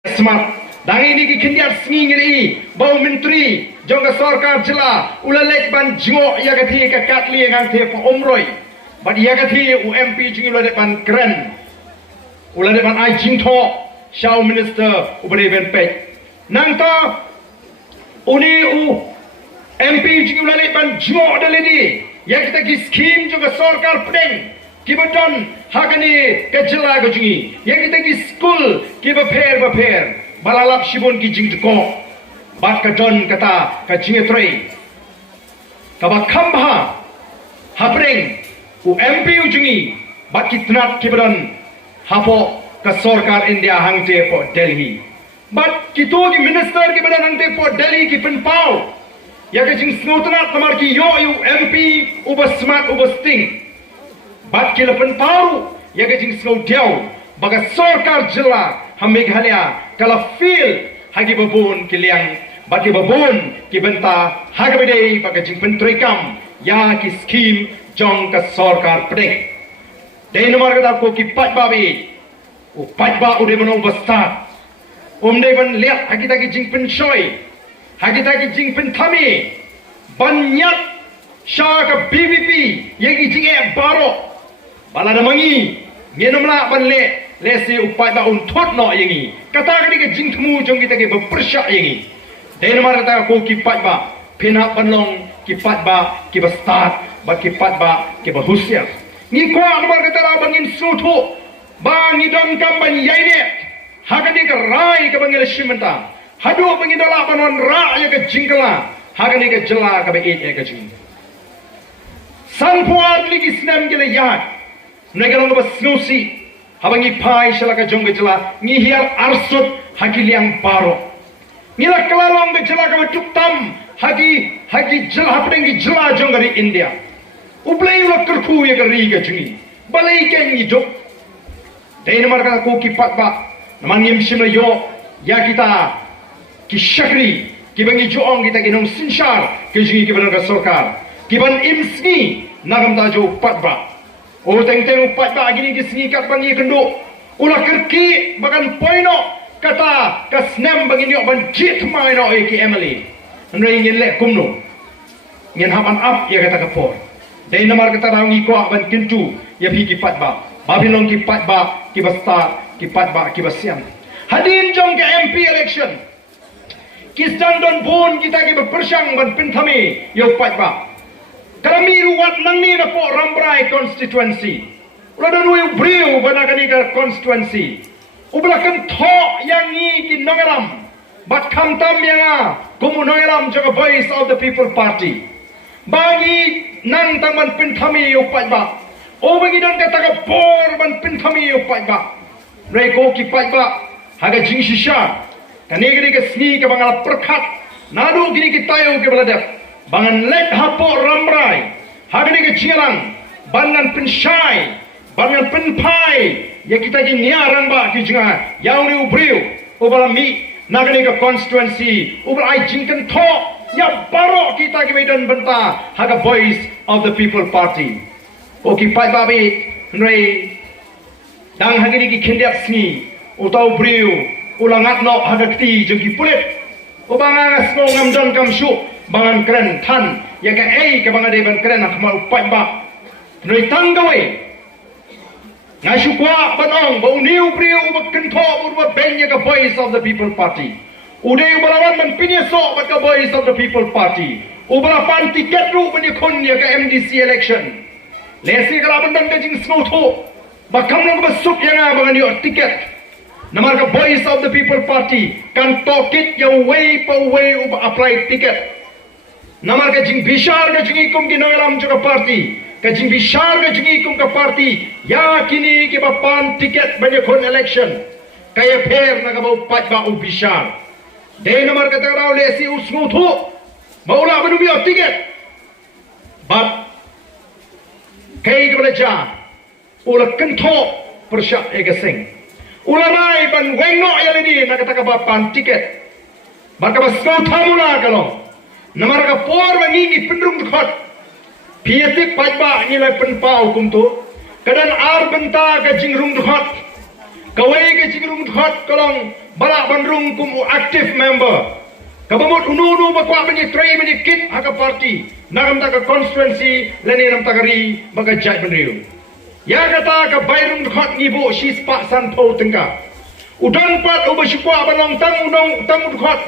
Smart. Dan ini kikindiat sengi ngiri bau menteri jangka sarkar jela ulalek ban jingok ia kati ke katli yang te po omroi bad ia kati UMP jingi ulalek ban keren ulalek ban ai jingtho Shaw minister ubari ben pek nangta uni MP jingi ulalek ban jingok daledi ia kita ki scheme jangka sarkar pedeng kibadan hagani ke jela ke jingi ia kita ki school kibaper balalap shibun ki jing ko bat ka don kata ka jing trei ka ba khambha habreng UMP ujungi bat ki tnat ki badan hapo ka sarkar India hangte po Delhi bat ki to ki minister ki badan hangte po Delhi ki pen pau ya ka jing snotnat tamar ki yo UMP ubasmat ubasting bat ki pen pau ya ka jing snodiau baga sarkar jilla Meghalaya kalau feel hagi babun kiliang bagi babun ki benta hagabede bagi jing pentrikam ya ki scheme jong ka sarkar pedek dei nomor kata ko ki pat babi pat ba ude mano basta dei ban liat hagi tagi jing pensoy hagi tagi jing penthami banyak sha ka BBP yegi jing e baro balada mangi ngenomla ban le lesi upai ba untot no yengi kata kini ke jingtmu jong kita ke bepersyak yengi dai nomor kata ko kipat ba pena panlong kipat ba ki bastat ba kipat ba ki bahusia ni ko nomor kata la bangin sutu ba ni dam kam ban yaine hagani ke rai ke bangil shimenta hadu bangin dala banon ra ya ke jingkala hagani ke jela ke be ya ke jing sanpuat ligi snam gele yat negalong ba snusi habangi pai shalaka jongga jela ngihial arsut hagi liang baro ngila kelalong ke jela ka tuktam hagi jela hapdeng ki jela jongga di India ublei lo kerku ya gari ga jungi balai ken ni jok dai namar ka ko ki pat ba naman yim shimla yo ya kita ki shakri ki bangi joong kita ki nong sinshar ki jungi ki banang ka sarkar ki ban imsni nagam ta jo pat ba teng upat ba gini ki singikat bangi kendo ulah kerki bagan poino kata kasnem bangi ni ban jit maino ki Emily nrai ngin le kumno ngin haban up ya kata kapor dai namar kata rangi ko ban kintu ya bi ki pat ba babilong ki pat ba ki basta ki pat ba ki basiam hadin jong ke MP election ki standon bon kita ki bersang ban pinthami yo pat ba kami ruwat nang ni na po Rambrai constituency. Ulah nui beriu bana kani ka constituency. Ublakan tho yang ni ki nongeram. Bat kamtam yang kumu nongeram jaga voice of the people party. Bagi nang taman pinthami upat ba. O bagi dan kata ka por ban pinthami upat ba. Reko ki pat ba haga jing shisha. Kani kani ka sni ka bangala perkhat. Nadu kini ki tayo ke beladap. Bangan lek hapo Rambrai hagani ke cialang bangan pensyai bangan penpai ya kita ji niarang ba ki jinga yang ni ubriu ubala mi nagani ke constituency ubala ai jingkan tho ya baro kita ki medan benta haga voice of the people party oki pai babi nrei dang hagani ki khendiak sni utau ubriu ulangat no haga kti jengki pulit ubanga sno ngamjon kamshu bangan keren tan ya ka ke bangan deban keren nak mau upat ba noi tanggawe ngashu kwa banong ba uniu priu ba kentho ba ben ya ka voice of the people party udai ubalawan man pinyeso ba ka voice of the people party ubalapan tiket ru ban yakun ya ka MDC election lesi kala bandan ka jing snotho ba kamnong ba sup ya bangan yo tiket namar ka voice of the people party kan tokit ya way pa way apply tiket namar ka jing bishar ka jing ikum ki nagaram juga party ka jing bishar ka jing ikum ka party ya kini ki bapan tiket banyak kon election kaya pher na ka bau pat ba u bishar de namar ka taraw le si usngu thu maula banu bi tiket but kay ka balaja ula kentho persyak egasing ula rai ban wengo ya ledi na ka bapan tiket barka bas ko thamula kalong namar ka por wangi ni pendrung khot piatik pajba ni lai penpau kum tu kadan ar benta ka jingrung khot kawai ka jingrung khot kolong balak bandrung kum active member. Kabamut unu bakwa bani tray bani kit haka party. Nagam taka constituency lani nam takari baga jai benriu. Ya kata ka bayrung khot ngibu shis pak san po tengka. Udan pat ubashukwa balong tang udong tang khot.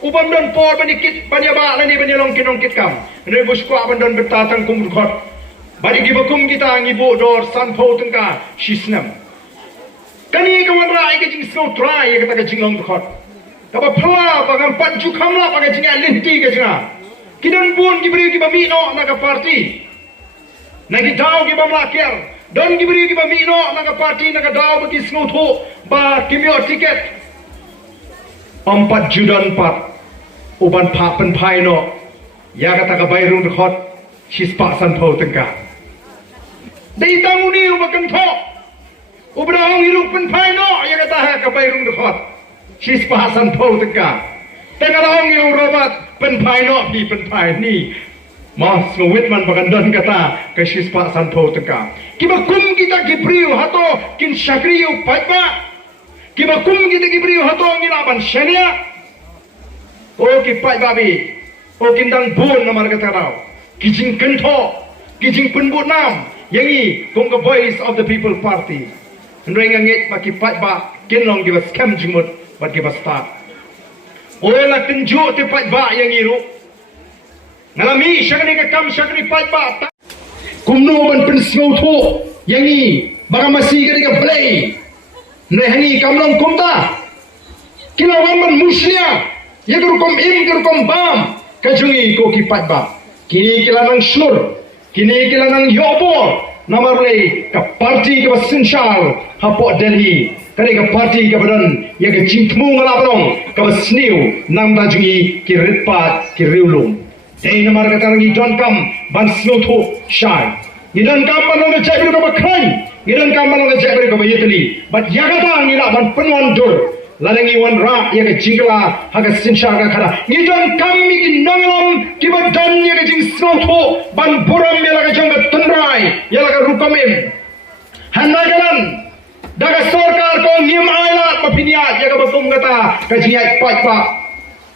Ubam don por bani kit bani ba lani bani long kinong kit kam. Re bushukwa bandon betatang kum khot. Bani gibakum kita ngibu dor san po tengka shisnam. Kani kawan rai ke jing snow try ya kata ka jinglong khot. Kapa pala bagan panju kamla bagan jinga linti ke jinga. Kidan pun gibri giba mino naga party. Nagi daw giba mlakir. Don gibri giba mino naga party naga daw bagi snow tho ba kimyo tiket. 4 judan 4 uban papen paino ya kata ka bayrung khot shispa san pho tengka. Dei tanguni ubakan tho. Ubrahong hirup pen paino ya kata ha ka bayrung khot. She's pasan po tengka. Tengah lahong yung robat penpai no pi penpai ni. Mas ngwit man bagandon kata ke she's pasan po tengka. Kiba kum kita gibriu hato kin syakriu paipa. Kiba kum kita gibriu hato ngilaban syania. O ki pai babi. O kindang bun namar kata rau. Kijing kento. Kijing penbut nam. Yangi kong the voice of the people party. Nrenga ngit baki pai ba kinlong giba scam jimut. But give us start. Ola tunjuk tepat ba yang iru. Ngalami syakni kam syakni pat ba. Kumno ban pensau tho yang i baga masih ke ka play. Nehani kamlong kumta. Kilawan man muslia. Ya gerukom im gerukom bam. Kajungi ko ki pat ba. Kini kilanang sur. Kini kilanang yobor. Namar le ka parti ke Sinshal hapo Delhi. Kali ka parti ka badan ya ka cingtmu ngala barong ka sniu nang tajungi ki ritpat ki riulung dei namar ka tarangi don kam ban snow tho shai ni don kam ban ka jai ka bakhan ni don kam ban ka jai ka bayitli but ya ka ta ni la ban penwan dur lalangi wan ra ya ka jingla ha ka sinsha ka khara ni don kam mi ki nanglam ki badan ya ka jing snow tho ban buram ya la ka jang ka tundrai ya la ka rupamim hanagalan daga sarkar ko ngim ailat mapinia jaga bakum kata kajiai pat pa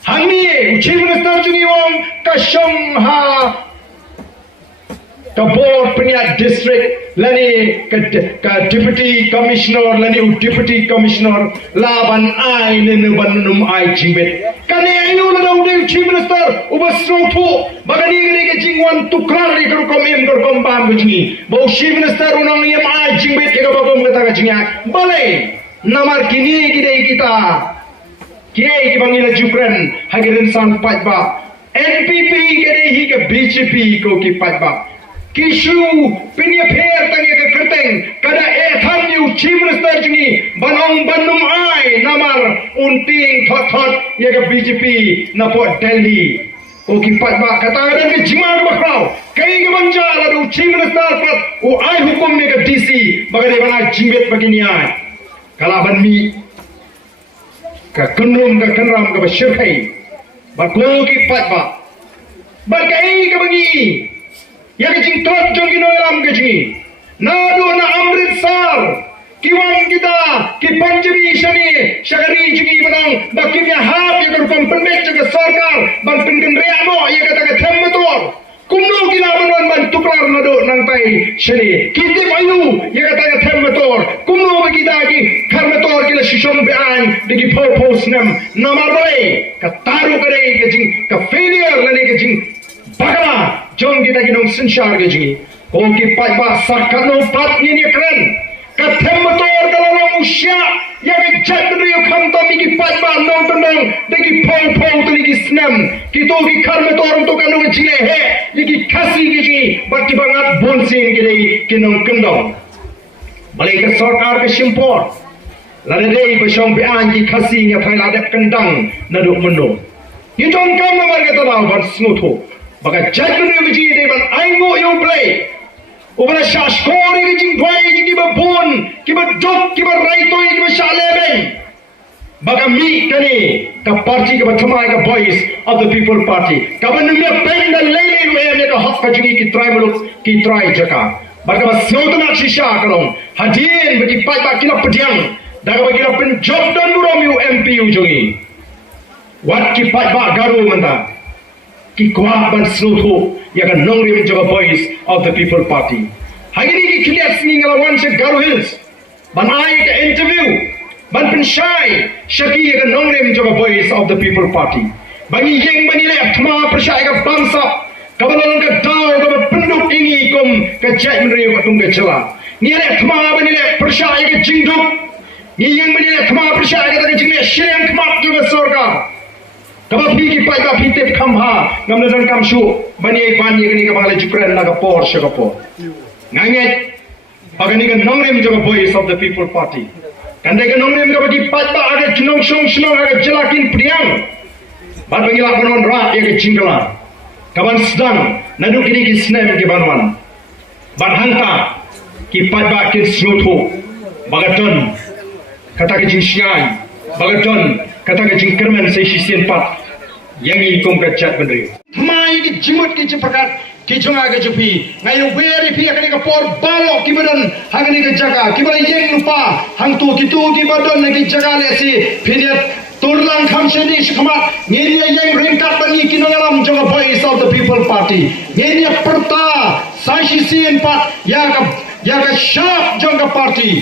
hangi chief minister jungi wong kasyong ha ka board peniat district lani ka deputy commissioner lani deputy commissioner laban ai nenu banum ai jimbet kani ayu la ude chief minister ubasro tho bagani gani ke jingwan tukrar ri kar komem kar kombam bujni bau chief minister unang yam ai jimbet ke babom kata ka jingya bale namar kini gidei kita kiai ki bangila jukran hagirin san patba NPP gede hi ke BJP ko ki patba Kishu pinya pher tangi ke kerteng kada etham yu chief minister jingi banong banum ai namar unting thot thot ya ke BJP na po Delhi o ki patba kata ada ke jimar bakrau kai ke banja ladu chief minister pat o ai hukum me ke DC bagade bana jimbet bagini ai kala ban mi ka kunum ka kanram ka bashirkai ba ko ki patba ba kai ke bagi ya kecing tot jong kino alam kecing nado na Amritsar kiwan kita ki Panjabi shani shagari jingi banang bakimya hap ya kurupam permit juga sarkar ban pengen reamo ya kata ke themmator kumno kila banwan ban tukrar nado nang tai shani kiti bayu ya kata ke themmator kumno kita ki karmator kila shishom bean digi purpose nam namar bale ka taru kare kecing ka failure lane kecing bagala jom kita ginong sinshar ke jingi ko ki pai ba sakano pat ni kren ka themmator kalong usya ya ke jadri kham to mi ki pai ba nong tong de ki phau phau to ki snam ki to ki kharmator to kanu ke jile he ye ki khasi ki jingi batti bangat bonsin ki dei kinong kendong bale ka sarkar ke simpor lare dei bashong be an ki khasi nya phaila de kendang naduk meno ni ton kam namar ke tadaw ban snutho Baka jadwal biji devan aingo yung play. Ubara shashkori ke jing dwai jing kiba bon, kiba dok, kiba raitoi, kiba shaleben. Baka mi kani ka party kiba thamai ka voice of the people party. Kaba numya penda lele we ka hak ka jingi ki try muluk ki try jaka. Baka ba snotana shisha kalong. Hadin bagi pai ba kila pediang. daga bagi pen job dan buram yu MP ujongi wat ki pat ba garu manda ki kwa ban slutu ya kan nongrim jaga voice of the people party hagini ki clear singing alawan se garu hills ban ai ka interview ban pen shai shaki ya kan nongrim jaga voice of the people party bagi yeng banile thma persai ka bangsa kabalon ka dau ka penduk ini kom ka jai menri watung ka cela ni le thma banile persai ka jingduk ni yeng banile thma persai ka jingle shirang thma juga sorga Kaba piki pai ka pitep khamha namna dan kamsu bani bani ni ka bangla jukran na ka por shakapo nganget pagani ka nongrim jaga voice of the people party kandai ka nongrim ka bagi pai ba aga junong snong aga jelakin priang bad bangila banon ra ya ka jingla kaban sedang nadu kini ki snem ki banwan bad hanta ki pai ba kin snotho bagaton kata ki jingsian bagaton kata ke jingkerman saya sisian pat yang ini kom kacat bendri mai ki jimut ki cepakat ki jonga ke jupi ngai weri pi akani ka por balok ki badan hangani ke jaga ki bala yeng lupa hang tu ki badan ki jaga le si piniat turlang kham shedi shkhamat ngeni yeng ringkat bani ki nongalam jonga voice of the people party ngeni perta sai sisian pat ya ka sharp jonga party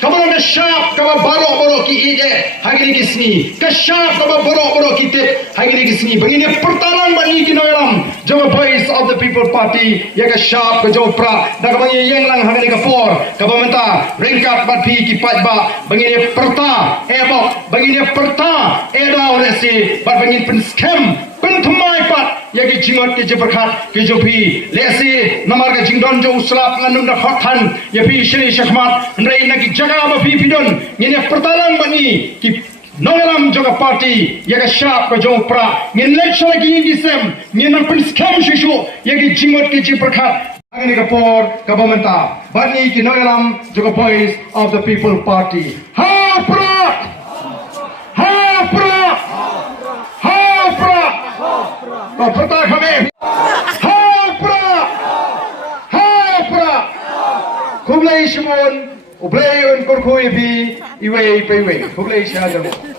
kamu nak syap, kamu borok ki ide, hari ini kisni. Kasyap, kamu borok ki tip, hari ini kisni. Begini pertahanan bani kita dalam jaga voice of the people party. Ya kasyap, kejauh pra. Dah kamu yang lang hari ini kapor. Kamu minta ringkat bati ki patba. Begini perta, ebok. Begini perta, eda orasi. Bat begini pen scam, pen thumai pat. Ya ki jimat ki jeberkat ki jopi lesi namar ka jingdon jo uslap nganum da khothan ya pi shri shahmat ndai na ki jaga ba pi pidon ngene pertalang bani ki nolam joga party ya ka shap ka jo pra ngene election ki indisem ngene pen scam shishu ya ki jimat ki jeberkat agani ka por ka bamenta bani ki nolam joga voice of the people party ha pra ha pra Pertah kami, hapra, kublai simun, ublai un korkoi bi, iwei, kublai siapa?